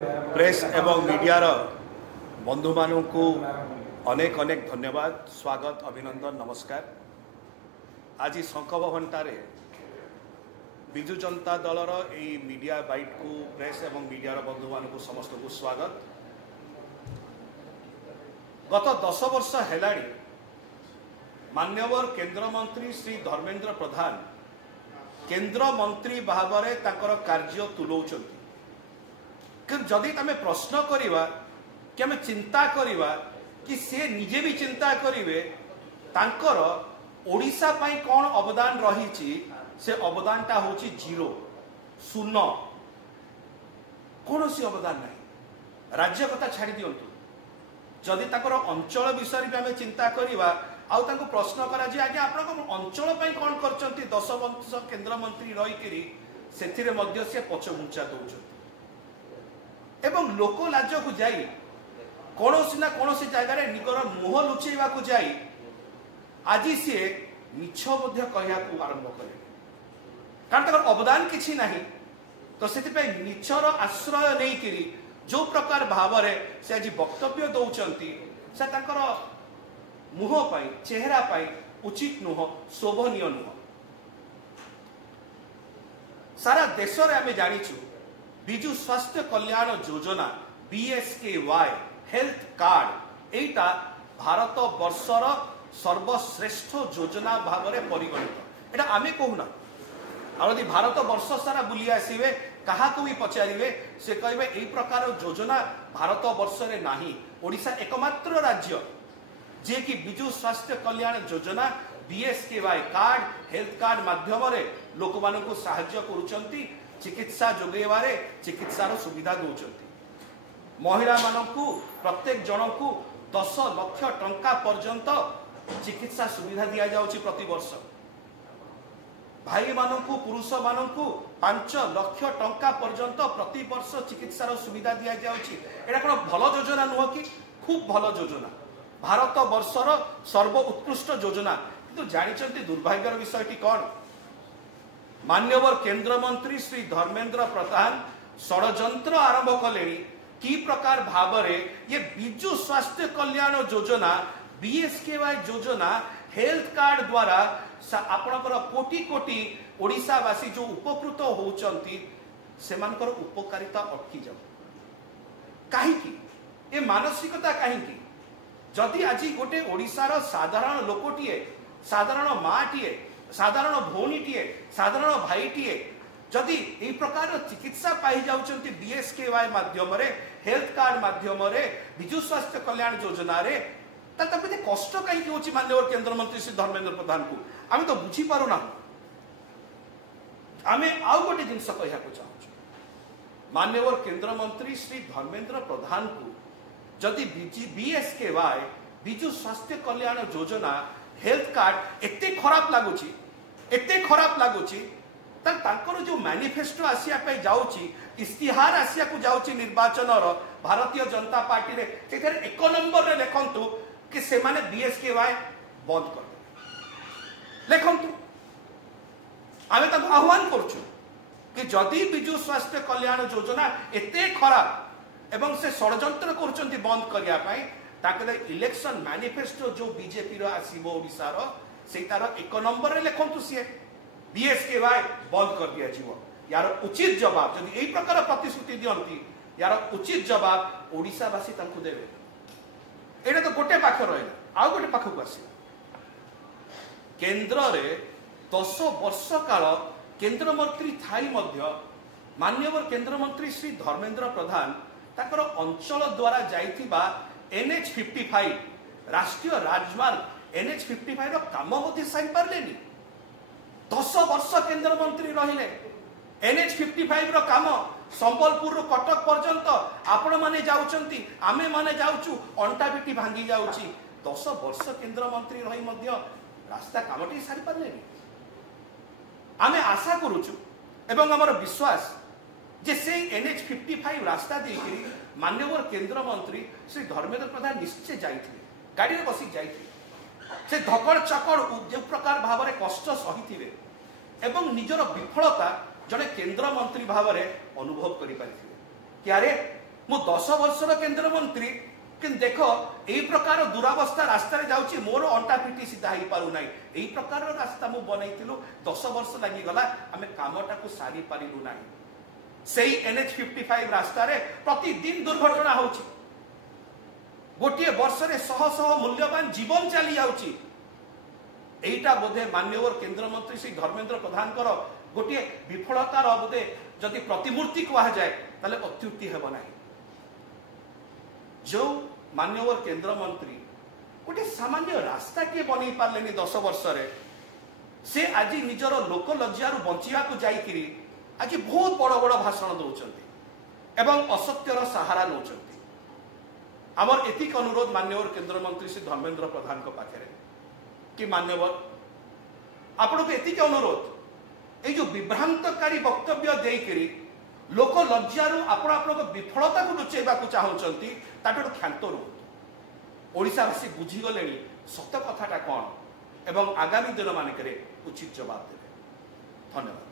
Press एवं media बंधु मानू को अनेक अनेक धन्यवाद, स्वागत, अभिनंदन, नमस्कार। आज शंखभवनटारे विजु जनता दलर यही मीडिया बाइट को प्रेस एवं मीडिया बंधु मानू को समस्त को स्वागत। गत 10 वर्ष हेलाणी मान्यवर केंद्र मंत्री श्री धर्मेंद्र प्रधान केंद्र मंत्री भाव में कार्य तुलाउछंती। जदि तमें प्रश्न करवा कि आम चिंता करवा कि से निजे भी चिंता करेंगे तांकर ओडिशा पाई कौन अवदान रही, से अवदानटा होची जीरो, शून्य, कौन सी अवदान नहीं। राज्य कथा छाड़ी दिंतु, जदि ताकर अंचल विषय में आम चिंता करवा आउ तांको प्रश्न करा जे आज्ञा आपण अंचल पाई कौन करचंती 10 वर्ष केंद्र मंत्री रही से मध्य से पछघुंचा दौरान एवं लोक लाज को जाई कौन ना कौन जगार निकर मुह लुचेवा को जाई आज सी मिछ कहू आरंभ करे, कारण तक अवदान किसी ना। तो से मिछर आश्रय नहीं जो प्रकार भाव से आज वक्तव्य दौरान से मुह पाई चेहरा पाई उचित नुह, शोभनीय नुह। सारा देश में आम जाचु विजु स्वास्थ्य Kalyan Yojana BSKY health card एटा भारत वर्षर सर्वश्रेष्ठ योजना भाव में परिगणित। एटा आमे कहूना आदि भारत वर्ष सारा बुली आसवे क्या भी पचारे से कहे यही प्रकार योजना भारत वर्ष में नाही। ओडिशा एकमात्र राज्य जे कि विजु स्वास्थ्य Kalyan Yojana BSKY card health card माध्यम लोक मानू साहाय्य करुचंती, चिकित्सा जोगेबारे चिकित्सार सुविधा दौरान। महिला मानू प्रत्येक जन को 10 लाख टंका पर्यंत चिकित्सा सुविधा दि जाउची प्रति वर्ष। भाई मानू पुरुष मानू 5 लाख टंका पर्यंत प्रति वर्ष चिकित्सार सुविधा दि जाउची। एटा कोन भल योजना नुह कि? खूब भल योजना, भारत वर्षर सर्वोत्कृष्ट योजना। किंतु जानिचंती दुर्भाग्यर विषयटी कौन? मान्यवर केंद्र मंत्री श्री धर्मेंद्र प्रधान षड्यंत्र आरंभ कले कि प्रकार भाव ये विजु स्वास्थ्य कल्याण योजना BSKY योजना हेल्थ कार्ड द्वारा आपणकर कोटी कोटी ओडिशावासी जो उपकृत होउचंती सेमानकर उपकारिता अटकी जाऊ कहीं ए मानसिकता कहीं। जदि आज गोटे ओडिशार साधारण लोकटीए, साधारण माटीए, साधारण भौणीटीए, साधारण भाईटीए जदि यही प्रकार चिकित्सा पाई जाउचंती BSKY माध्यम हेल्थ कार्ड माध्यम विजु स्वास्थ्य कल्याण योजना रे तबे कष्ट कहीं होची माननीय केंद्र मंत्री श्री धर्मेंद्र प्रधान को आम तो बुझी पारुना। आम आउ गोटे जिनस कहया चाहूँ, माननीय केंद्र मंत्री श्री धर्मेंद्र प्रधान को जदि BSKY विजु स्वास्थ्य कल्याण योजना हेल्थ कार्ड एते खराब लगुची, एते खराब लगुची, तांकर जो मैनिफेस्टो आसिया पे जाउची, इस्तिहार आसिया को जाउची निर्वाचन भारतीय जनता पार्टी रे सेकर 1 नंबर रे लेखंतु कि से माने BSKY बंद कर लेखंतु। आमे ताको आह्वान करछु कि जदि विजु स्वास्थ्य कल्याण योजना एते खराब एवं से षड्यंत्र करचंती बंद करिया पाई ताकले इलेक्शन मैनिफेस्टो जो बीजेपी रो आसीबो ओडिसा रो सेतार 1 नंबर रे लेखंतु सी BSKY बंद कर दिया जीव। यार उचित जवाब जदि यही प्रकार प्रतिश्रुति दियंती यार उचित जवाब ओडिशावासी तांको देबे। एटा तो गोटे पाख रहिला, आउ गोटे पाख को आसी केंद्र रे 10 वर्ष काल केंद्र मंत्री थाई मध्य मान्यवर केंद्र मंत्री श्री धर्मेंद्र प्रधान ताकर अंचल द्वारा जाइथिबा NH 55 राष्ट्रीय राजमार्ग NH 55 रो काम मध्य साइन पारलेनी। 10 वर्ष केंद्र मंत्री रहिले NH 55 रो काम संबलपुर रो कटक पर्यंत आपण माने जाउचंती, आमे माने जाउचु, अंटा बिटी भांगी जाउची। 10 वर्ष केंद्र मंत्री रही मध्य रास्ता कामटी सारी पारलेनी। आमे आशा करूचु एवं हमर विश्वास जे से NH 55 रास्ता देकरी मान्यवर केंद्र मंत्री श्री धर्मेंद्र प्रधान निश्चय जाइथिले, गाड़ी रे बसी जाइथिले, से धकड़ चकड़ जो प्रकार भाव में कष्ट सही एवं निजर विफलता जड़े केंद्र मंत्री भाव में अनुभव करें कि अरे मु 10 वर्षर केंद्र मंत्री कि देख यही प्रकार दुरावस्था रास्तार जाऊँगी मोर अंटा पिटी सीधा हो पार ना यही प्रकार रास्ता मु बनई 10 वर्ष लगिगला आम कामटा को सारी पारू ना से NH 55 रास्तार प्रतिदिन दुर्घटना हो गोटे वर्ष में शह शह मूल्यवान जीवन चली जाऊँगी एटा बोधे माननीय केंद्र मंत्री श्री धर्मेंद्र प्रधान गोटे विफलतार बोधे जदि प्रतिमूर्ति कह जाए ताले अत्युक्ति हेब ना जो माननीय केंद्र मंत्री गोटे सामान्य रास्ता किए बन पारे 10 वर्ष से आज निजर लोक लज्जार बचिया जाकि आज बहुत बड़ बड़ भाषण दौरान एवं असत्यर सहारा नौ आमर एतिक अनुरोध माननीय केंद्र मंत्री श्री धर्मेंद्र प्रधान पाखे कि मान्यवर आपण को एतिक अनुरोध ये जो विभ्रांतकारी वक्तव्य देकरी लोक लज्जारू आपण विफलता को लुचेबा चाहते ताठू क्षांत रुहतु ओडिशावासी बुझीगले सत कथाटा कौन एवं आगामी दिन मानक उचित जवाब देवे। धन्यवाद।